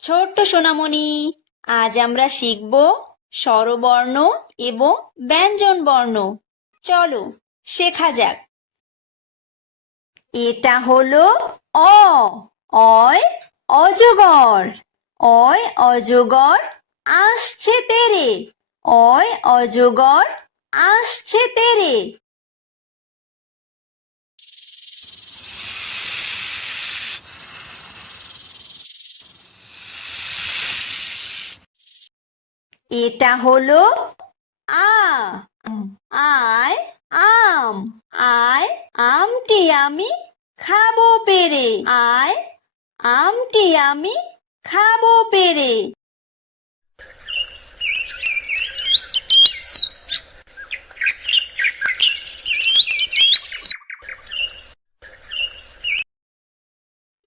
ছোট্ট সোনামণি, আজ আমরা শিখব স্বরবর্ণ এবং ব্যঞ্জন বর্ণ। চলো শেখা যাক। এটা হলো অ। অয় অজগর। অয় অজগর আসছে তেরে। অয় অজগর আসছে তেরে। এটা হলো আ। আয় আম। আয় আমটি আমি খাবো পেরে। আয় আমটি আমি খাবো পেরে।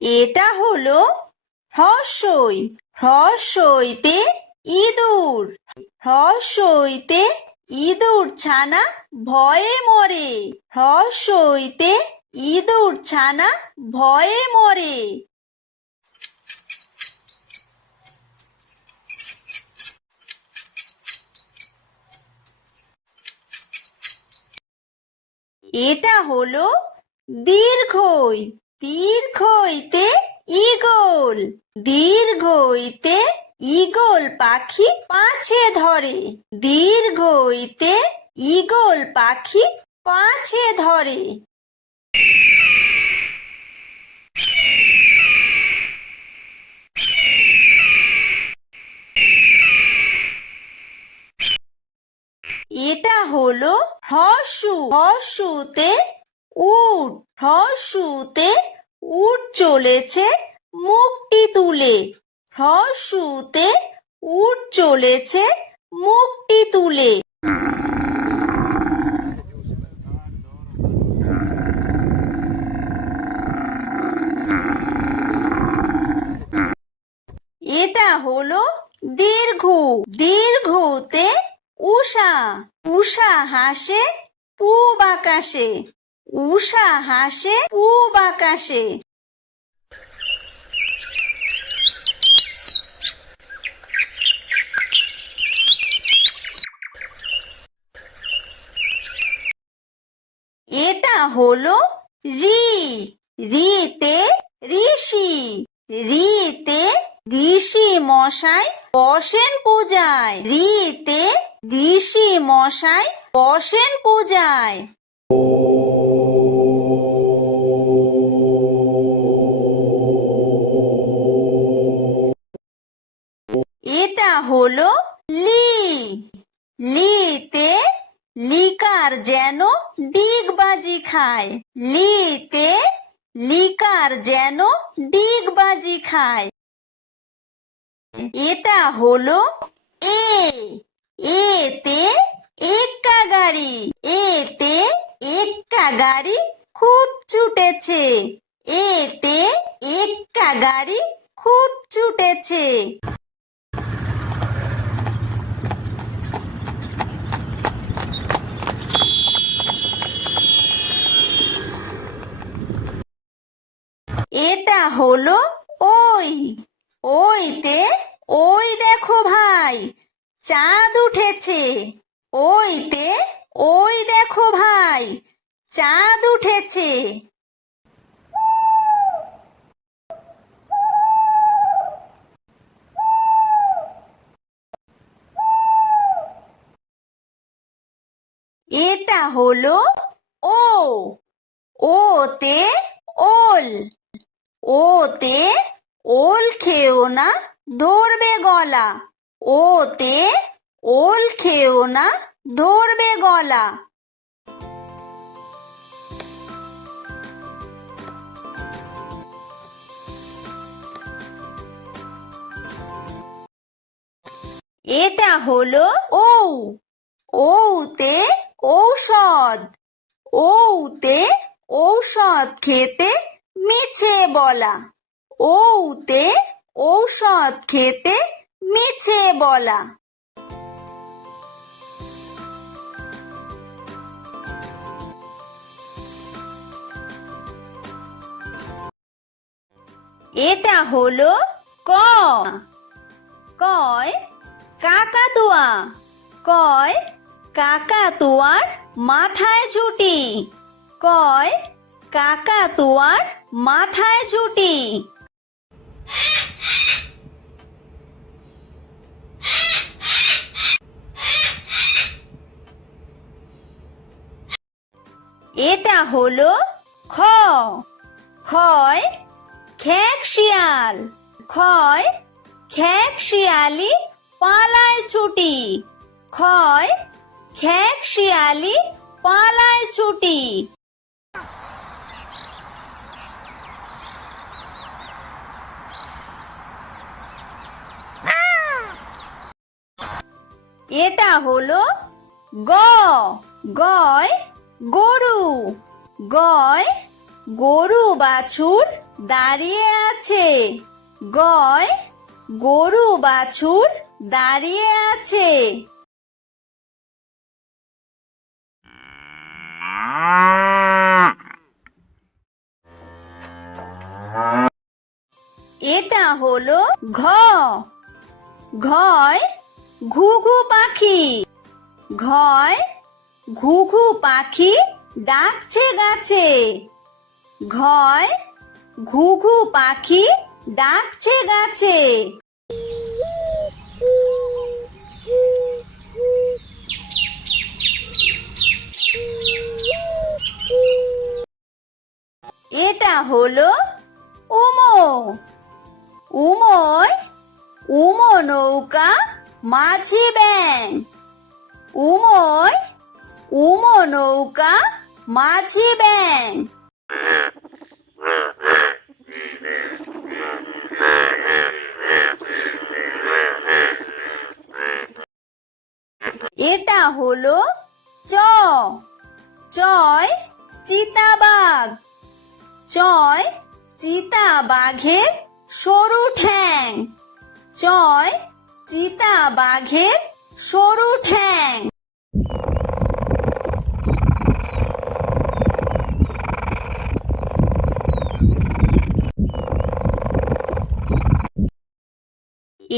এটা হলো হ্রস্বই। হ্রস্বইতে ইঁদুর। হ্রস্বইতে ইঁদুর ছানা ভয়ে মরে। হ্রস্বইতে ইঁদুর ছানা ভয়ে মরে। এটা হলো দীর্ঘই। দীর্ঘইতে ঈগল। দীর্ঘইতে ঈগল পাখি পাছে ধরে। দীর্ঘইতে ঈগল পাখি পাছে ধরে। এটা হলো হ্রস্ব। হ্রস্বতে উট। হ্রস্বতে উট চলেছে মুখটি তুলে। হ্রস্বতে উট চলেছে মুখটি তুলে। এটা হলো দীর্ঘ। দীর্ঘতে উষা। উষা হাসে পূব আকাশে। উষা হাসে পূব আকাশে। এটা হলো ঋ। ঋতে ঋষি। ঋতে ঋষি মশাই বসেন পূজায়। ঋতে ঋষি মশাই বসেন পূজায়। এটা হলো লি। লিতে লিকার যেন ডিগবাজি খায়। লিতে লিকার যেন ডিগবাজি খায়। এটা হলো এ। এতে এক্কা গাড়ি। এতে এক্কা গাড়ি খুব ছুটেছে। এতে এক্কা গাড়ি খুব ছুটেছে। এটা হলো ওই। ওইতে ওই দেখো ভাই চাঁদ উঠেছে। ওইতে ওই দেখো ভাই চাঁদ উঠেছে। এটা হলো ও। ওতে ওল। ওতে ওল খেও না ধরবে গলা। ওতে ওল খেও না ধরবে গলা। এটা হলো ঔ। ঔতে ঔষধ। ঔতে ঔষধ খেতে মিছে বলা। ঔতে ঔষধ খেতে মিছে বলা। এটা হলো ক। কয় কাকাতুয়া। কয় কাকাতুয়ার মাথায় ঝুঁটি। কয় কাকাতুয়ার মাথায় ঝুঁটি। এটা হলো খ। খয় খেক শিয়াল। খয় খেক শিয়ালি পালায় ছুটি। খয় খেক শিয়ালি পালায় ছুটি। এটা হলো গ। গয় গরু। গয় গরু বাছুর দাঁড়িয়ে আছে। গয় গরু বাছুর দাঁড়িয়ে আছে। এটা হলো ঘ। ঘয় ঘুঘু পাখি। ঘয় ঘুঘু পাখি ডাকছে গাছে। ঘয় ঘুঘু পাখি ডাকছে গাছে। এটা হলো উমো। উমোয় উমো নৌকা মাঝি ব্যাং। উমোয় উমো নৌকা মাঝি ব্যাং। এটা হলো চ। চয় চিতাবাঘ। চয় চিতাবাঘের সরু ঠ্যাং। চয় চিতাবাঘের সরু ঠ্যাং।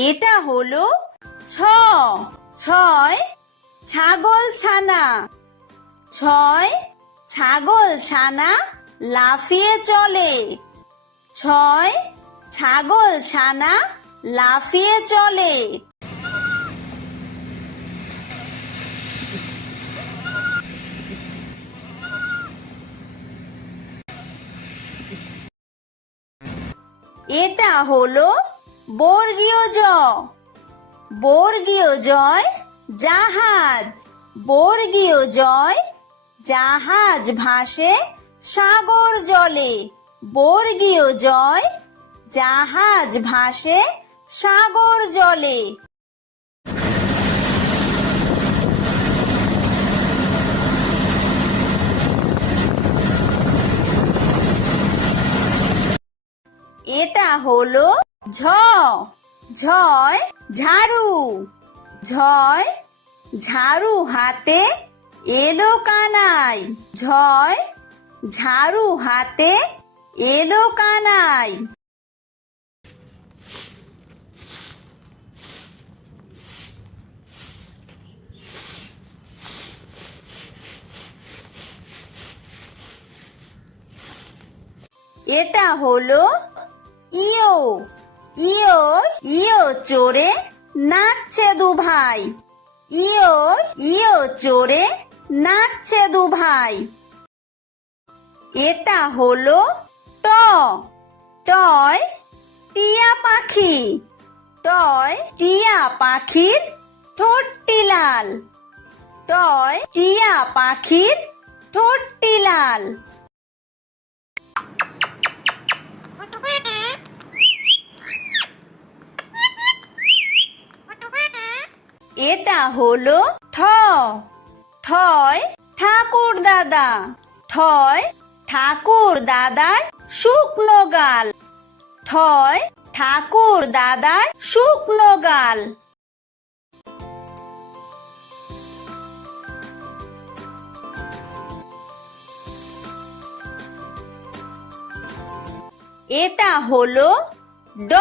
এটা হলো ছ। ছয় ছাগল ছানা। ছয় ছাগল ছানা লাফিয়ে চলে। ছয় ছাগল ছানা লাফিয়ে চলে। এটা হলো বর্গীয় জ। বর্গীয় জয় জাহাজ। বর্গীয় জয় জাহাজ ভাসে সাগর জলে। বর্গীয় জয় জাহাজ ভাসে সাগর জলে। এটা হলো ঝ। ঝয় ঝাড়ু। ঝয় ঝাড়ু হাতে এলো কানাই। ঝয় ঝাড়ু হাতে এলো কানাই। এটা হলো ইয়ো। ইয়ো ইয়ো চড়ে নাচছে দু ভাই। ইয়ো ইয়ো চড়ে নাচছে দু ভাই। এটা হলো ট। টয় টিয়া পাখি। টয় টিয়া পাখির ঠোঁটটি লাল। টয় টিয়া পাখির ঠোঁটটি লাল। এটা হলো ঠ। ঠয় ঠাকুর দাদা। ঠয় ঠাকুর দাদার শুকনো গাল। ঠয় ঠাকুর দাদার শুকনো গাল। এটা হলো ড,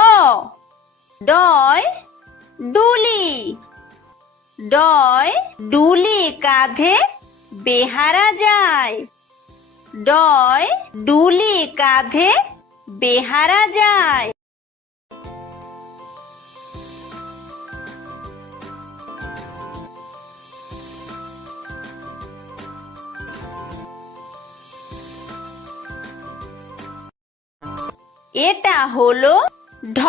ডয় ডুলি, ডয় ডুলি কাঁধে বেহারা যায়, ডয় ডুলি কাঁধে বেহারা যায়। এটা হলো ঢ,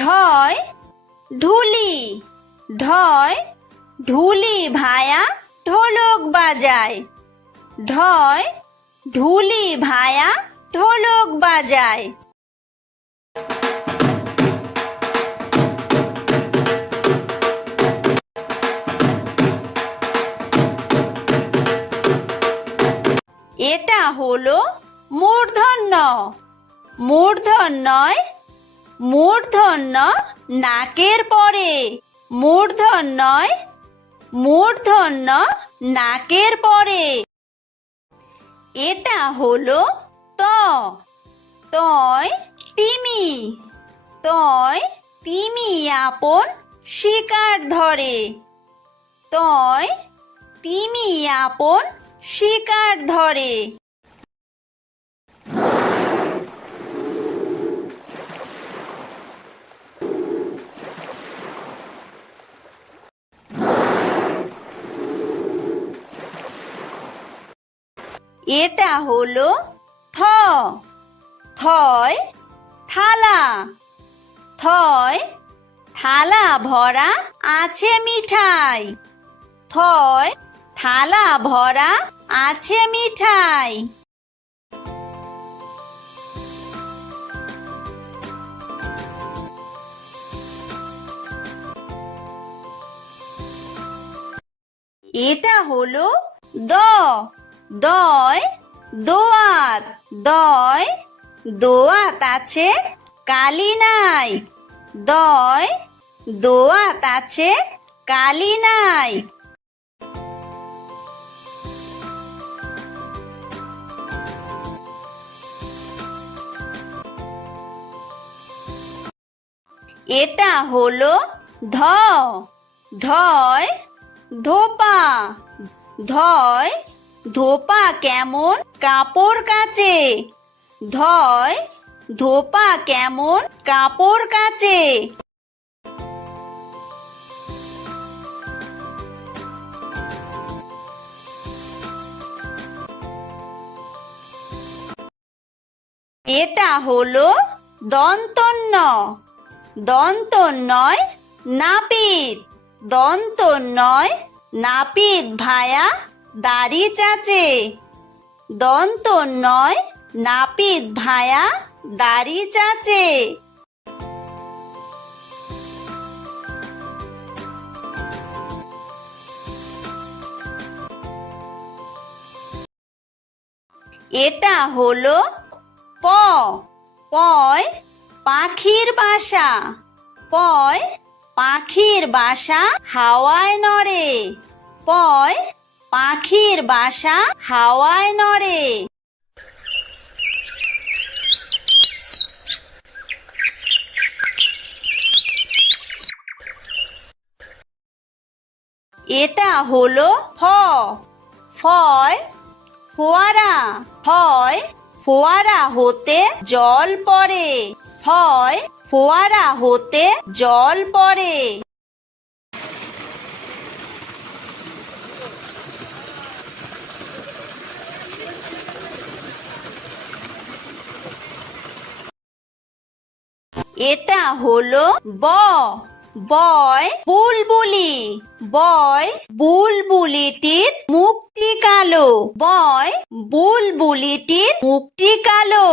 ঢয় ঢুলি, ঢয় ঢুলি ভায়া ঢোলক বাজায়, ঢয় ঢুলি ভায়া ঢোলক বাজায়। এটা হলো মূর্ধন্য, মূর্ধন্যয় মূর্ধন্য নাকের পরে, মূর্ধন্যয় মূর্ধন্য নাকের পরে। এটা হলো ত, তয় তিমি, তয় তিমি আপন শিকার ধরে, তয় তিমি আপন শিকার ধরে। এটা হলো থ, থয় থালা, থয় থালা ভরা আছে মিঠাই, থয় থালা ভরা আছে মিঠাই। এটা হলো দ, দয় দোয়াত, দয় দোয়াত আছে কালি নাই, দয় দোয়াত আছে কালি নাই। এটা হলো ধ, ধয় ধোপা, ধয় ধোপা কেমন কাপড় কাচে, ধয় ধোপা কেমন কাপড় কাচে। এটা হলো দন্তন্য, দন্তন্যয় নাপিত, দন্তন্যয় নাপিত ভায়া দাড়ি চাচে, দন্তন্যয় নাপিত ভায়া দাড়ি চাচে। এটা হলো প, পয় পাখির বাসা, পয় পাখির বাসা হাওয়ায় নড়ে, পয় পাখির বাসা হাওয়ায় নড়ে। এটা হলো ফ, ফয় ফোয়ারা, ফয় ফোয়ারা হতে জল পড়ে, ফয় ফোয়ারা হতে জল পড়ে। এটা হলো ব, বয় বুলবুলি, বয় বুলবুলিটির মুখটি কালো, বয় বুলবুলিটির মুখটি কালো।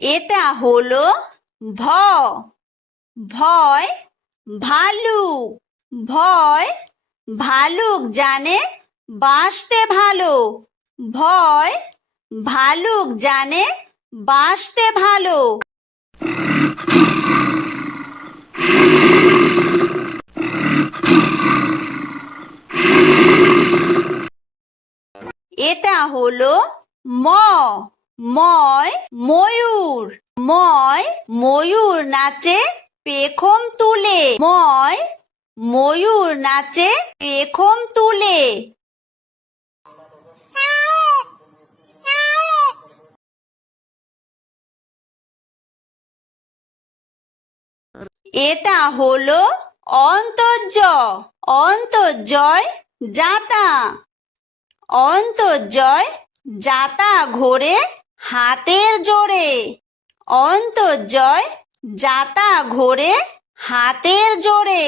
এটা হলো ভ, ভয় ভালুক, ভয় ভালুক জানে বাসতে ভালো, ভয় ভালুক জানে বাসতে ভালো। হলো ম, ময় ময়ূর। ময় ময়ূর নাচে পেখম তুলে। ময় ময়ূর নাচে পেখম তুলে। এটা হলো অন্তর্য, অন্তর্জয় যাতা। অন্তর্জয় যাতা ঘোরে হাতের জোরে। অন্তর্জয় যাতা ঘোরে হাতের জোরে।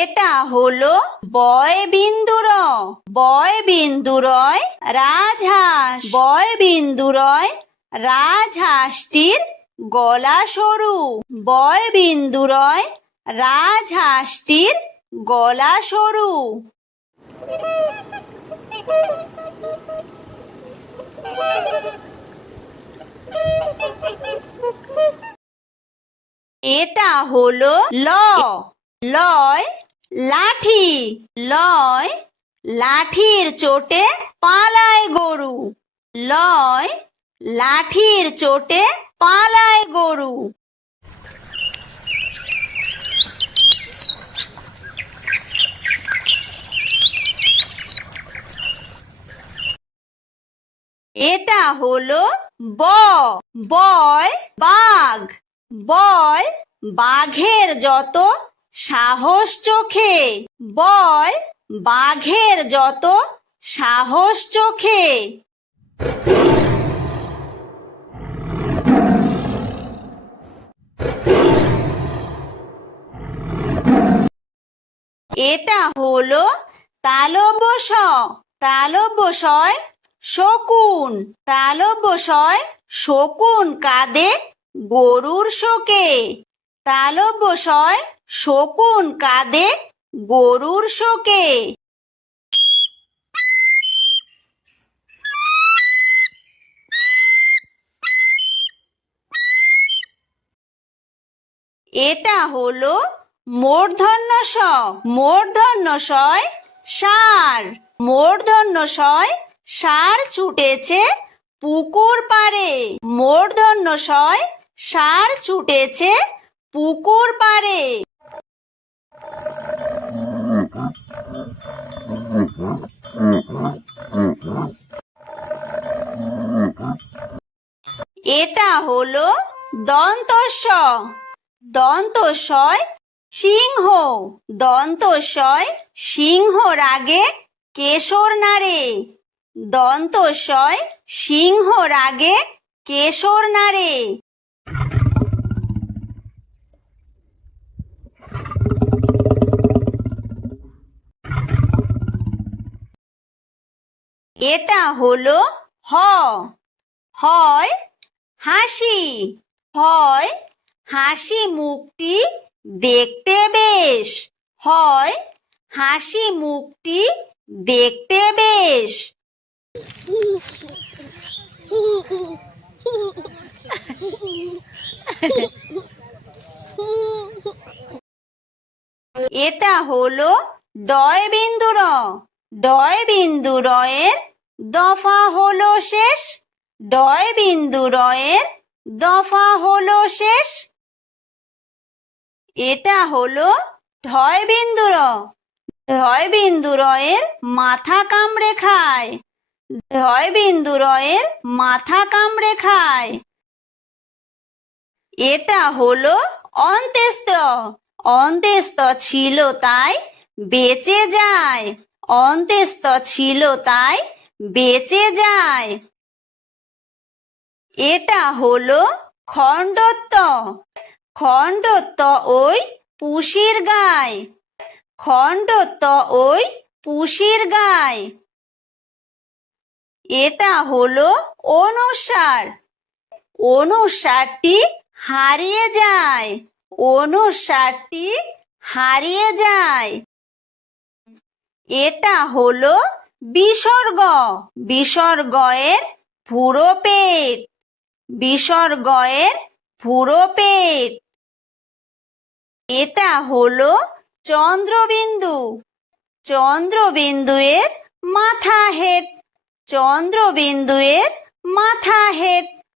এটা হলো বয় বিন্দুর, বয় বিন্দুরয় রাজহাঁস। বয় বিন্দুরয় রাজহাঁসটির গলা সরু। বয় বিন্দুরয় রাজহাঁসটির গলা সরু। এটা হলো ল, লয় লাঠি। লয় লাঠির চোটে পালায় গরু। লয় লাঠির চোটে পালায় গরু। এটা হলো ব, বয় বাঘ। বয় বাঘের যত সাহস চোখে। বয় বাঘের যত সাহস চোখে। এটা হলো তালব্য, তালব্যয় শকুন। তালব্যয় শকুন কাঁদে গরুর শোকে। তালব্যয় শকুন কাঁদে গরুর শোকে। এটা হলো মূর্ধন্য ষ, মূর্ধন্য ষয় ষাঁড়। মূর্ধন্য ষয় ষাঁড় ছুটেছে পুকুর পাড়ে। মূর্ধন্য ষয় ষাঁড় ছুটেছে পুকুর পাড়ে। এটা হলো দন্তস্ব, দন্তস্বয় সিংহ। দন্তস্বয় সিংহ রাগে কেশর নাড়ে। দন্তস্বয় সিংহ রাগে কেশর নাড়ে। এটা হলো হ, হয় হাসি। হয় হাসি মুখটি দেখতে বেশ। হয় হাসি মুখটি দেখতে বেশ। এটা হলো ডয় বিন্দুর, ডয় বিন্দুরয়ের দফা হলো শেষ। ডয় বিন্দুরয়ের দফা হলো শেষ। এটা হলো ঢয় বিন্দুর, ঢয় বিন্দুরয়ের মাথা কামড়ে খায়। ঢয় বিন্দুরয়ের মাথা কামড়ে খায়। এটা হলো অন্ত্যেস্ত, অন্ত্যেস্ত ছিল তাই বেঁচে যায়। অন্ত্যেস্ত ছিল তাই বেঁচে যায়। এটা হলো খণ্ডত্ব, খণ্ডত্ব ওই পুষির গায়। খণ্ডত্ব ওই পুষির গায়। এটা হলো অনুস্বার, অনুস্বারটি হারিয়ে যায়। অনুস্বারটি হারিয়ে যায়। এটা হলো বিসর্গ, বিসর্গয়ের পুরো পেট। বিসর্গয়ের পুরো পেট। এটা হলো চন্দ্রবিন্দু। চন্দ্রবিন্দুয়ের মাথা হেড। চন্দ্রবিন্দুয়ের মাথা হেড।